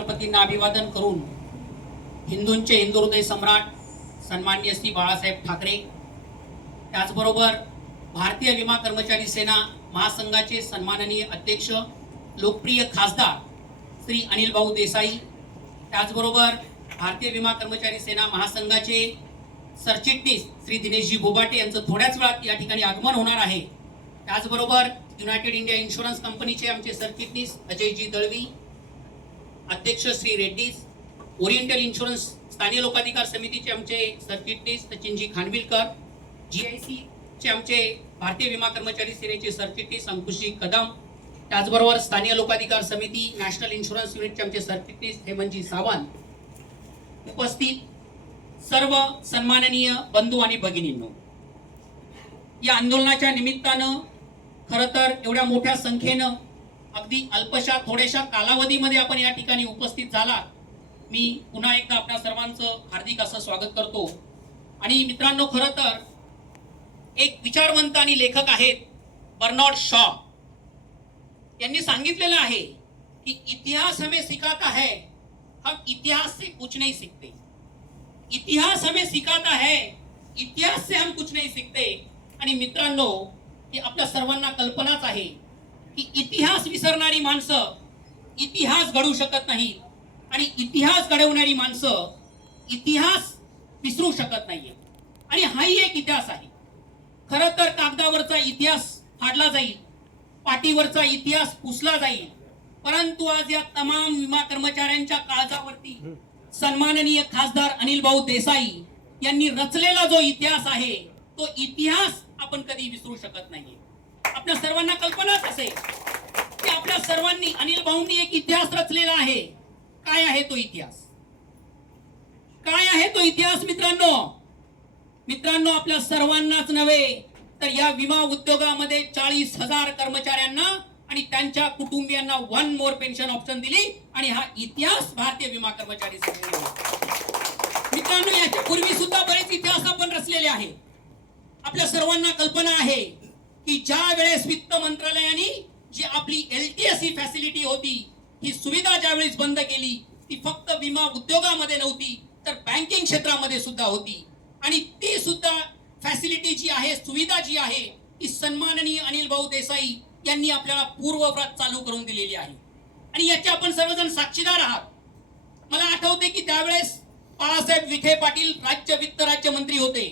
राष्ट्रपतींना अभिवादन करून हिंदूंचे हिंदू हृदय सम्राट सन्मान्य श्री बाळासाहेब ठाकरे त्याचबरोबर भारतीय विमा कर्मचारी सेना महासंघाचे सन्माननीय अध्यक्ष लोकप्रिय खासदार श्री अनिल भाऊ देसाई त्याचबरोबर भारतीय विमा कर्मचारी सेना महासंघाचे सरचिटणीस श्री दिनेशजी बोबाटे यांचं थोड्याच वेळात या ठिकाणी आगमन होणार आहे. त्याचबरोबर युनायटेड इंडिया इन्शुरन्स कंपनीचे आमचे सरचिटणीस अजयजी दळवी अध्यक्ष श्री रेड्डीज ओरिएंटल इन्शुरन्स स्थानीय लोकाधिकार समितीचे आमचे सरचिटणीस Sachinji Khanvilkar G I C चे आमचे भारतीय विमा कर्मचारी सेनेचे सरचिटणीस अंकुशजी कदम त्याचबरोबर स्थानीय लोकाधिकार समिती नॅशनल इन्शुरन्स युनिटचे आमचे सरचिटणीस हेमंतजी सावंत उपस्थित सर्व सन्माननीय बंधू आणि भगिनींनो या आंदोलनाच्या निमित्तानं खरं तर एवढ्या मोठ्या संख्येनं अगदी अल्पशा थोड्याशा कालावधीमध्ये आपण या ठिकाणी उपस्थित झाला मी पुन्हा एकदा आपल्या सर्वांचं हार्दिक असं स्वागत करतो. आणि मित्रांनो खरं तर एक विचारवंत आणि लेखक आहेत बर्नॉड शॉ. यांनी सांगितलेलं आहे की इतिहास हमें सिखाता है हम इतिहास से कुछ नहीं सीखते. इतिहास हमें सिखाता है इतिहास से हम कुछ नहीं सीखते. आणि मित्रांनो हे आपल्या सर्वांना कल्पनाच आहे. की इतिहास विसरणारी माणसं इतिहास घडवू शकत नाही. आणि इतिहास घडवणारी माणसं इतिहास विसरू शकत नाहीये. आणि हाही एक इतिहास आहे. खरं तर कागदावरचा इतिहास फाडला जाईल पाठीवरचा इतिहास पुसला जाईल. परंतु आज या तमाम विमा कर्मचाऱ्यांच्या काळजावरती सन्माननीय खासदार अनिल भाऊ देसाई यांनी रचलेला जो इतिहास आहे तो इतिहास आपण कधी विसरू शकत नाहीये. आपल्या सर्वांना कल्पनाच असेल की आपल्या सर्वांनी अनिल भाऊंनी एक इतिहास रचलेला आहे. काय आहे तो इतिहास? काय आहे तो इतिहास मित्रांनो? मित्रांनो आपल्या सर्वांनाच नव्हे तर या विमा उद्योगामध्ये चाळीस हजार कर्मचाऱ्यांना आणि त्यांच्या कुटुंबियांना वन मोर पेन्शन ऑप्शन दिली आणि हा इतिहास भारतीय विमा कर्मचारी मित्रांनो याच्या पूर्वी सुद्धा बरेच इतिहास आपण रचलेले आहे आपल्या सर्वांना कल्पना आहे. की ज्या वेळेस वित्त मंत्रालयाने जी आपली एलटीएस ही फॅसिलिटी होती ही सुविधा ज्यावेळेस बंद केली ती फक्त विमा उद्योगामध्ये नव्हती तर बँकिंग क्षेत्रामध्ये सुद्धा होती. आणि ती सुद्धा फॅसिलिटी जी आहे सुविधा जी आहे ती सन्माननीय अनिल भाऊ देसाई यांनी आपल्याला पूर्वव्रत चालू करून दिलेली आहे. आणि याचे आपण सर्वजण साक्षीदार आहात. मला आठवते की त्यावेळेस बाळासाहेब विखे पाटील राज्य वित्त राज्यमंत्री होते.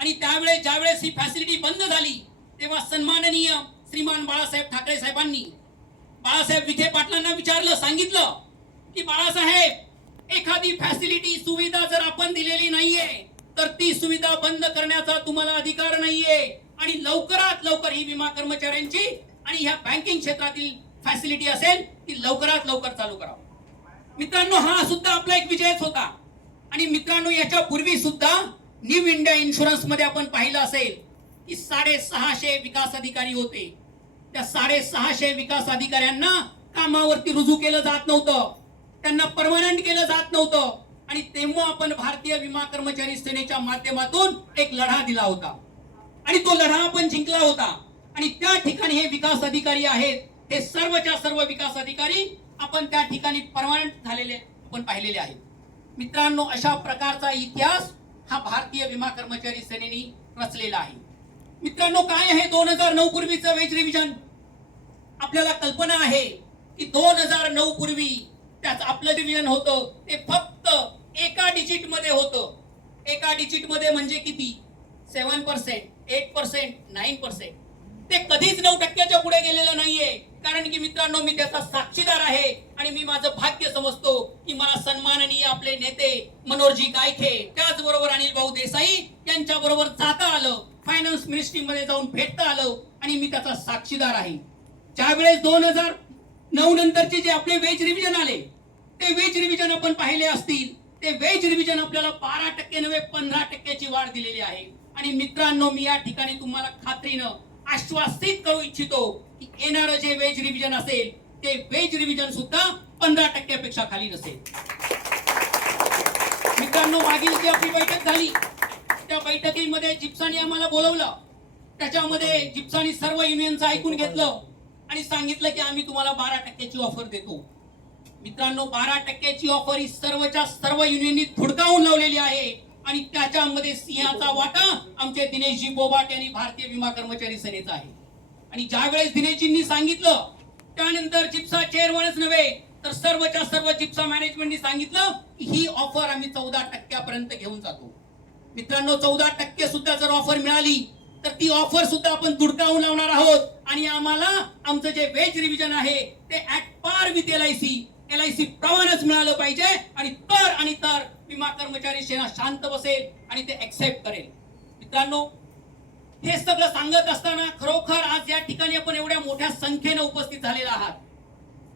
आणि त्यावेळेस ज्यावेळेस ही फॅसिलिटी बंद झाली तेव्हा सन्माननीय श्रीमान बाळासाहेब ठाकरे साहेबांनी बाळासाहेब विखे पाटलांना विचारलं सांगितलं की बाळासाहेब एखादी फॅसिलिटी सुविधा जर आपण दिलेली नाहीये तर ती सुविधा बंद करण्याचा तुम्हाला अधिकार नाहीये. आणि लवकरात लवकर ही विमा कर्मचाऱ्यांची आणि ह्या बँकिंग क्षेत्रातील फॅसिलिटी असेल ती लवकरात लवकर चालू करावं. मित्रांनो हा सुद्धा आपला एक विजयच होता. आणि मित्रांनो याच्या पूर्वी सुद्धा न्यू इंडिया इन्शुरन्समध्ये आपण पाहिलं असेल की साडेसहाशे विकास अधिकारी होते. त्या साडेसहाशे विकास अधिकाऱ्यांना कामावरती रुजू केलं जात नव्हतं. त्यांना परमनंट केलं जात नव्हतं. आणि तेव्हा आपण भारतीय विमा कर्मचारी सेनेच्या माध्यमातून एक लढा दिला होता. आणि तो लढा आपण जिंकला होता. आणि त्या ठिकाणी हे विकास अधिकारी आहेत हे सर्वच्या सर्व विकास अधिकारी आपण त्या ठिकाणी परमनंट झालेले आपण पाहिलेले आहेत. मित्रांनो अशा प्रकारचा इतिहास हा भारतीय विमा कर्मचारी सेनेनी रचलेला आहे. मित्रांनो काय आहे दोन हजार नऊ पूर्वीचं वेज रिव्हिजन आपल्याला कल्पना आहे की दोन हजार नऊ पूर्वी त्याच आपलं रिव्हिजन होतं. ते फक्त एका डिजिटमध्ये होतं. एका डिजिटमध्ये म्हणजे किती? Seven percent eight percent nine percent ते कधीच नऊ टक्क्याच्या पुढे गेलेलं नाहीये. कारण की मित्रांनो मी त्याचा साक्षीदार आहे आणि मी माझं भाग्य समजतो की मला सन्माननीय आपले नेते मनोहरजी गायखे त्याचबरोबर अनिल भाऊ देसाई यांच्या बरोबर जाता आलं. फायनान्स मिनिस्ट्री मध्ये जाऊन भेटता आलं आणि मी त्याचा साक्षीदार आहे. ज्यावेळेस दोन हजार नऊ नंतरचे जे आपले वेज रिव्हिजन आले ते वेज रिव्हिजन आपण पाहिले असतील ते वेज रिव्हिजन आपल्याला बारा टक्के नव्हे पंधरा टक्क्याची वाढ दिलेली आहे. आणि मित्रांनो मी या ठिकाणी तुम्हाला खात्रीनं आश्वासित करू इच्छितो की येणारं जे वेज रिव्हिजन असेल ते वेज रिव्हिजन सुद्धा पंधरा टक्क्यापेक्षा खाली नसेल. मित्रांनो मागील जी आपली बैठक झाली त्या बैठकीमध्ये जिप्सानी आम्हाला बोलवलं. त्याच्यामध्ये जिप्सानी सर्व युनियनचं ऐकून घेतलं आणि सांगितलं की आम्ही तुम्हाला बारा टक्क्याची ऑफर देतो. मित्रांनो बारा टक्क्याची ऑफर ही सर्वच्या सर्व युनियननी थुडकावून लावलेली आहे आणि त्याच्यामध्ये सिंहाचा वाटा आमचे दिनेशजी बोबाट यांनी भारतीय विमा कर्मचारी सेनेचा आहे. आणि ज्यावेळेस दिनेशजींनी सांगितलं त्यानंतर जिप्सा चेअरमनच नव्हे तर सर्वच्या सर्व जिप्सा मॅनेजमेंटनी सांगितलं की ही ऑफर आम्ही चौदा टक्क्यापर्यंत घेऊन जातो. मित्रांनो चौदा टक्के सुद्धा जर ऑफर मिळाली तर ती ऑफर सुद्धा आपण दुडकावून लावणार आहोत. आणि आम्हाला आमचं जे वेज रिव्हिजन आहे ते at par with L I C L I C प्रमाणच मिळालं पाहिजे आणि तर आणि तर विमा कर्मचारी सेना शांत बसेल आणि ते ऍक्सेप्ट करेल. मित्रांनो हे सगळं सांगत असताना खरोखर आज या ठिकाणी आपण एवढ्या मोठ्या संख्येने उपस्थित झालेला आहात.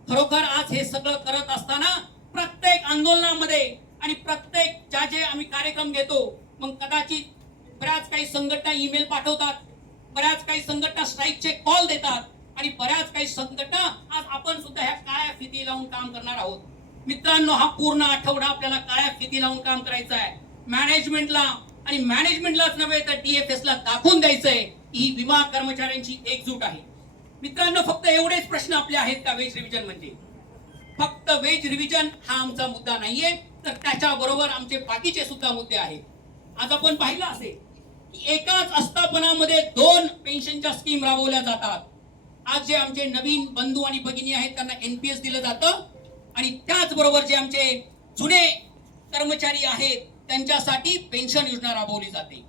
खरोखर आज हे सगळं करत असताना प्रत्येक आंदोलनामध्ये आणि प्रत्येक ज्या जे आम्ही कार्यक्रम घेतो मग कदाचित बऱ्याच काही संघटना ईमेल पाठवतात बऱ्याच काही संघटना स्ट्राईकचे कॉल देतात आणि बऱ्याच काही संघटना आज आपण सुद्धा ह्या काळ्या फिती लावून काम करणार आहोत. मित्रांनो हा पूर्ण आठवडा आपल्याला काळ्या फिती लावून काम करायचं आहे. मॅनेजमेंटला आणि मॅनेजमेंटलाच नव्हे तर डीएफएस ला दाखवून द्यायचंय ही विमा कर्मचाऱ्यांची एकजूट आहे. मित्रांनो फक्त एवढेच प्रश्न आपले आहेत का वेज रिव्हिजन म्हणजे? फक्त वेज रिव्हिजन हा आमचा मुद्दा नाहीये तर त्याच्या बरोबर आमचे बाकीचे सुद्धा मुद्दे आहेत. आज आपण पाहिलं असेल की एकाच आस्थापनामध्ये दोन पेन्शनच्या स्कीम राबवल्या जातात. आज जे आमचे नवीन बंधू आणि भगिनी आहेत त्यांना एनपीएस दिलं जातं. आणि त्याचबरोबर जे आमचे जुने कर्मचारी आहेत त्यांच्यासाठी पेन्शन योजना राबवली जाते.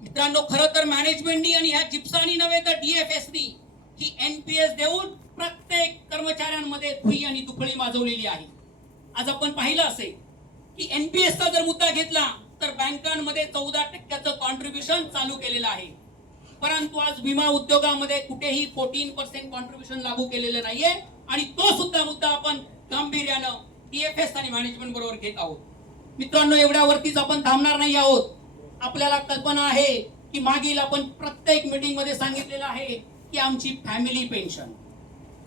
मित्रांनो खरं तर मॅनेजमेंटनी आणि ह्या जिप्सानी नव्हे तर डीएफएसनी ही एनपीएस देऊन प्रत्येक कर्मचाऱ्यांमध्ये धुई आणि दुखळी माजवलेली आहे. आज आपण पाहिलं असेल की एनपीएसचा जर मुद्दा घेतला तर बँकांमध्ये चौदा टक्क्याचं कॉन्ट्रीब्युशन चालू केलेलं आहे. परंतु आज विमा उद्योगामध्ये कुठेही फोर्टीन पर्सेंट कॉन्ट्रीब्युशन लागू केलेलं नाहीये. आणि तो सुद्धा मुद्दा आपण गांभीर्यानं टीएफएस आणि मॅनेजमेंट बरोबर घेत आहोत. मित्रांनो एवढ्यावरतीच आपण थांबणार नाही आहोत. आपल्याला कल्पना आहे की मागील आपण प्रत्येक मीटिंगमध्ये सांगितलेलं आहे की आमची फॅमिली पेन्शन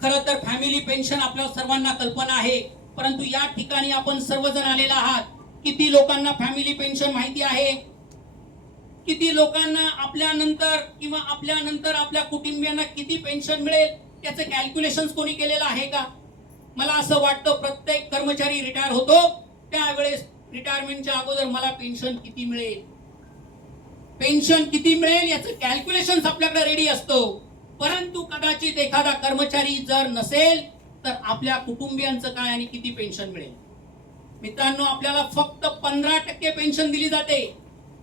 खरं तर फॅमिली पेन्शन आपल्या सर्वांना कल्पना आहे. परंतु या ठिकाणी आपण सर्वजण आलेला आहात. किती लोकांना फॅमिली पेन्शन माहिती आहे? किती लोकांना आपल्यानंतर किंवा आपल्यानंतर आपल्या कुटुंबियांना किती पेन्शन मिळेल? त्याचं कॅल्क्युलेशन कोणी केलेलं आहे का? मला असं वाटतं प्रत्येक कर्मचारी रिटायर होतो. त्यावेळेस रिटायरमेंटच्या अगोदर मला पेन्शन किती मिळेल? पेन्शन किती मिळेल याचं कॅल्क्युलेशन आपल्याकडे रेडी असतो. परंतु कदाचित एखादा कर्मचारी जर नसेल तर आपल्या कुटुंबियांचं काय आणि किती पेन्शन मिळेल? मित्रांनो आपल्याला फक्त पंधरा टक्के पेन्शन दिली जाते.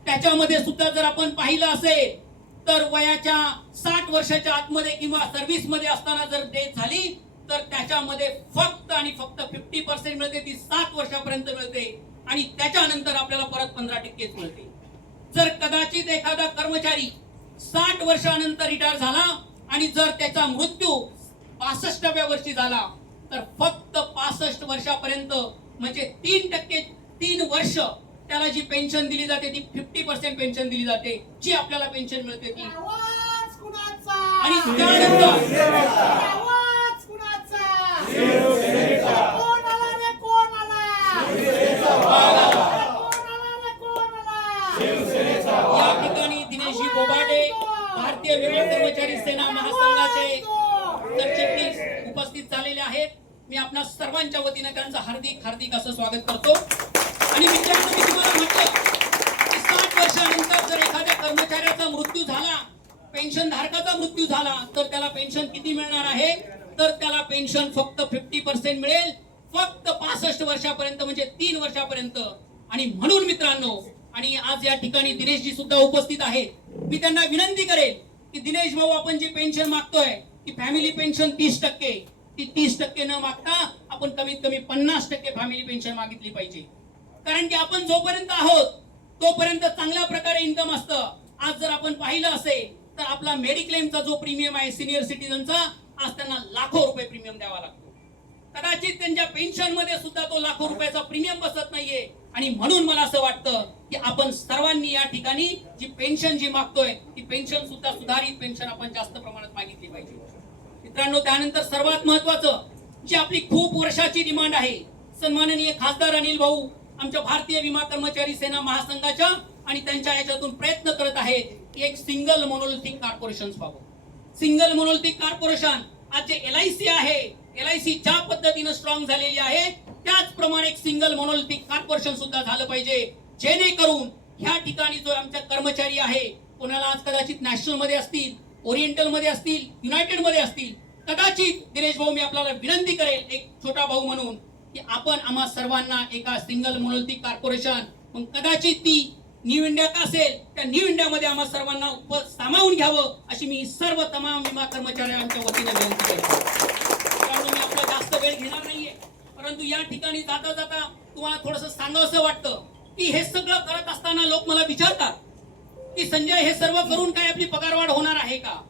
त्याच्यामध्ये सुद्धा जर आपण पाहिलं असेल तर वयाच्या साठ वर्षाच्या आतमध्ये किंवा सर्व्हिसमध्ये असताना जर डेथ झाली तर त्याच्यामध्ये फक्त आणि फक्त फिफ्टी पर्सेंट मिळते ती सात वर्षापर्यंत मिळते. आणि त्याच्यानंतर आपल्याला परत पंधरा टक्केच मिळते. जर कदाचित एखादा कर्मचारी साठ वर्षानंतर रिटायर झाला आणि जर त्याचा मृत्यू पासष्टव्या वर्षी झाला तर फक्त पासष्ट वर्षापर्यंत म्हणजे तीन टक्के तीन वर्ष त्याला जी पेन्शन दिली जाते ती फिफ्टी पर्सेंट पेन्शन दिली जाते जी आपल्याला पेन्शन मिळते ती. आणि त्यानंतर आवाज कुणाचा कोण आला रे कोण आला कोण आला रे कोण आला या ठिकाणी दिनेशजी बोबाडे भारतीय विमा कर्मचारी सेना महासंघाचे सरचिटणीस उपस्थित झालेले आहेत मी आपल्या सर्वांच्या वतीने त्यांचं हार्दिक हार्दिक असं स्वागत करतो. आणि मित्रांनो मी तुम्हाला म्हटलं की साठ वर्षानंतर जर एखाद्या कर्मचाऱ्याचा मृत्यू झाला पेन्शन धारकाचा मृत्यू झाला तर त्याला पेन्शन किती मिळणार आहे? तर त्याला पेन्शन फक्त फिफ्टी पर्सेंट मिळेल. फक्त पासष्ट वर्षापर्यंत म्हणजे तीन वर्षापर्यंत. आणि म्हणून मित्रांनो आणि आज या ठिकाणी दिनेशजी सुद्धा उपस्थित आहेत. मी त्यांना विनंती करेल की दिनेश भाऊ आपण जी पेन्शन मागतोय की फॅमिली पेन्शन तीस टक्के. ती तीस टक्के न मागता आपण कमीत कमी पन्नास टक्के फॅमिली पेन्शन मागितली पाहिजे. कारण की आपण जोपर्यंत आहोत तोपर्यंत चांगल्या प्रकारे इन्कम असतं. आज जर आपण पाहिलं असेल तर आपला मेडिक्लेमचा जो प्रीमियम आहे सिनियर सिटीजनचा आज त्यांना लाखो रुपये प्रीमियम द्यावा लागतो. कदाचित त्यांच्या पेन्शनमध्ये सुद्धा तो लाखो रुपयाचा प्रीमियम बसत नाहीये. आणि म्हणून मला असं वाटतं की आपण सर्वांनी या ठिकाणी जी पेन्शन जी मागतोय ती पेन्शन सुद्धा सुधारित पेन्शन आपण जास्त प्रमाणात मागितली पाहिजे. मित्रांनो त्यानंतर सर्वात महत्वाचं जी आपली खूप वर्षाची डिमांड आहे सन्माननीय खासदार अनिल भाऊ आमच्या भारतीय विमा कर्मचारी सेना महासंघाच्या आणि त्यांच्या याच्यातून प्रयत्न करत आहेत एक सिंगल मोनोलिथिक कॉर्पोरेशन व्हावं. सिंगल मोनोलिथिक कॉर्पोरेशन आज जे एल आय सी आहे एल आय सी ज्या पद्धतीनं स्ट्रॉंग झालेली आहे त्याचप्रमाणे एक सिंगल मोनोलिथिक कॉर्पोरेशन सुद्धा झालं पाहिजे जेणेकरून ह्या ठिकाणी जो आमचा कर्मचारी आहे कोणाला आज कदाचित नॅशनलमध्ये असतील ओरिएंटलमध्ये असतील युनायटेडमध्ये असतील कदाचित दिनेश भाऊ मी आपल्याला विनंती करेल एक छोटा भाऊ म्हणून की आपण आम्हा सर्वांना एका सिंगल मोनोलिथिक कॉर्पोरेशन मग कदाचित ती न्यू इंडिया का असेल त्या न्यू इंडियामध्ये आम्हा सर्वांना उप सामावून घ्यावं अशी मी सर्व तमाम विमा कर्मचाऱ्यांच्या वतीने विनंती करतो. त्यामुळे मी आपला जास्त वेळ घेणार नाहीये. परंतु या ठिकाणी जाता जाता तुम्हाला थोडस सांगावंसं वाटतं की हे सगळं करत असताना लोक मला विचारतात की संजय हे सर्व करून काय आपली पगारवाढ होणार आहे का?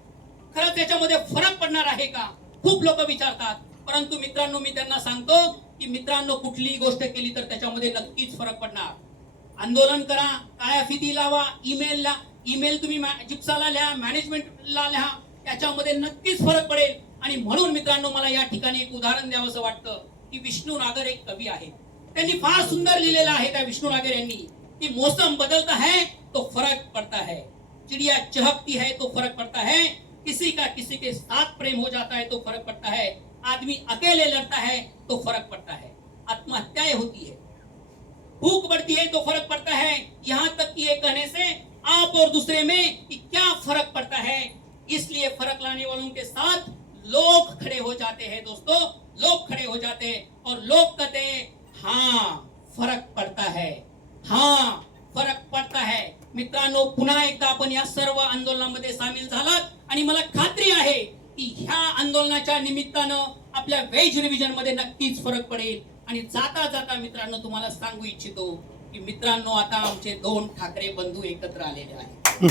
खरंच त्याच्यामध्ये फरक पडणार आहे का? खूप लोक विचारतात. परंतु मित्रांनो मी त्यांना सांगतो की मित्रांनो कुठलीही गोष्ट केली तर त्याच्यामध्ये नक्कीच फरक पडणार. आंदोलन करा काळ्या फिती लावा ईमेल ला ईमेल तुम्ही जिप्साला लिहा मॅनेजमेंटला लिहा त्याच्यामध्ये नक्कीच फरक पडेल. आणि म्हणून मित्रांनो मला या ठिकाणी एक उदाहरण द्यावंसं वाटतं की विष्णू नागर एक कवी आहे त्यांनी फार सुंदर लिहिलेलं आहे त्या विष्णू नागर यांनी. की मौसम बदलता है तो फरक पड़ता है. चिड़िया चहकती है तो फरक पड़ता है. किसी का किसी के साथ प्रेम हो जाता है तो फ़र्क पड़ता है। आदमी अकेले लड़ता है तो फ़र्क पड़ता है। आत्महत्याएँ होती है। भूख बढ़ती है तो फ़र्क पड़ता है। यहाँ तक कि ये कहने से आप और दूसरे में कि क्या फ़र्क पड़ता है। इसलिए फ़र्क लाने वालों के साथ लोग खड़े हो जाते हैं दोस्तों। लोग खड़े हो जाते हैं और लोग कहते हैं हाँ फ़र्क पड़ता है। हाँ फ़र्क पडता है। मित्रांनो पुन्हा एकदा आपण या सर्व आंदोलनामध्ये सामील झालात. आणि मला खात्री आहे की ह्या आंदोलनाच्या निमित्तानं आपल्या वेज रिव्हिजनमध्ये नक्कीच फरक पडेल. आणि जाता जाता मित्रांनो तुम्हाला सांगू इच्छितो की मित्रांनो आता आमचे दोन ठाकरे बंधू एकत्र आलेले आहेत.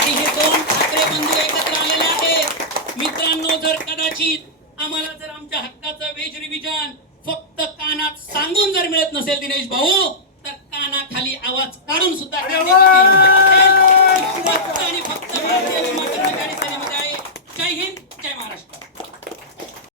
हे दोन ठाकरे बंधू एकत्र आलेले आहेत. मित्रांनो जर कदाचित आम्हाला जर आमच्या हक्काचं वेज रिव्हिजन फक्त कानात सांगून जर मिळत नसेल दिनेश भाऊ खाली आवाज काढून सुद्धा आणि फक्त